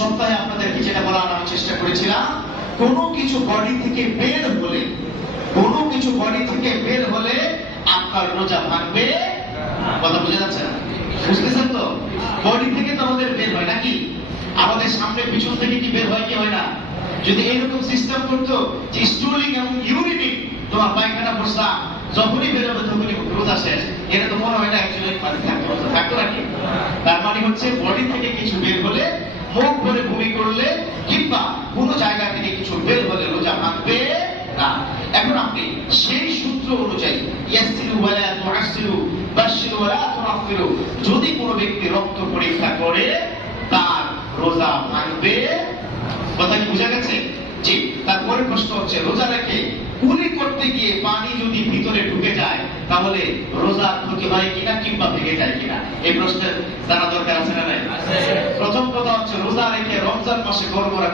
সপ্তাহে আপনাদেরকে যেটা বলার আমি চেষ্টা করেছিলাম, কোনো কিছু বডি থেকে বের হলে আপনার রোজা ভাঙবে। কথা বুঝে যাচ্ছে? বুঝতেছেন তো? বডি থেকে তো আমাদের বের হয় নাকি? আমাদের সামনে পিছন থেকে কি বের হয় কি হয় না? যদি এইরকম সিস্টেম করতো যে স্টুলিং এবং ইউরিনিং, তোমার পায়খানা প্রস্রাব যখনই বের হবে তখনই রোজা শেষ, এটা তো মনে হয় না অ্যাকচুয়ালি মানে থাকতো নাকি? তার মানে হচ্ছে বডি থেকে কিছু বের হলে, মুখ ভরে বমি করলে, কিংবা কোনো জায়গা থেকে কিছু বের হলে রোজা ভাঙবে না। এখন আপনি সেই সূত্র অনুযায়ী ইয়াসিলু ওয়ালা তুআসিলু বাশিরু ওয়ালা তুনাফিরু, যদি কোনো ব্যক্তি রক্ত পরীক্ষা করে তার রোজা ভাঙবে। কথা কি বুঝা গেছে? জি। তারপরে প্রশ্ন হচ্ছে, রোজা রেখে কুলি করতে গিয়ে পানি যদি ভিতরে ঢুকে যায় তাহলে রোজা ক্ষতি হয় কিনা কিংবা ভেঙে যায় কিনা? এই প্রশ্নের জানা দরকার আছে না নাই? প্রথম কথা হচ্ছে, রোজা রেখে রমজান মাসে গড়বড়া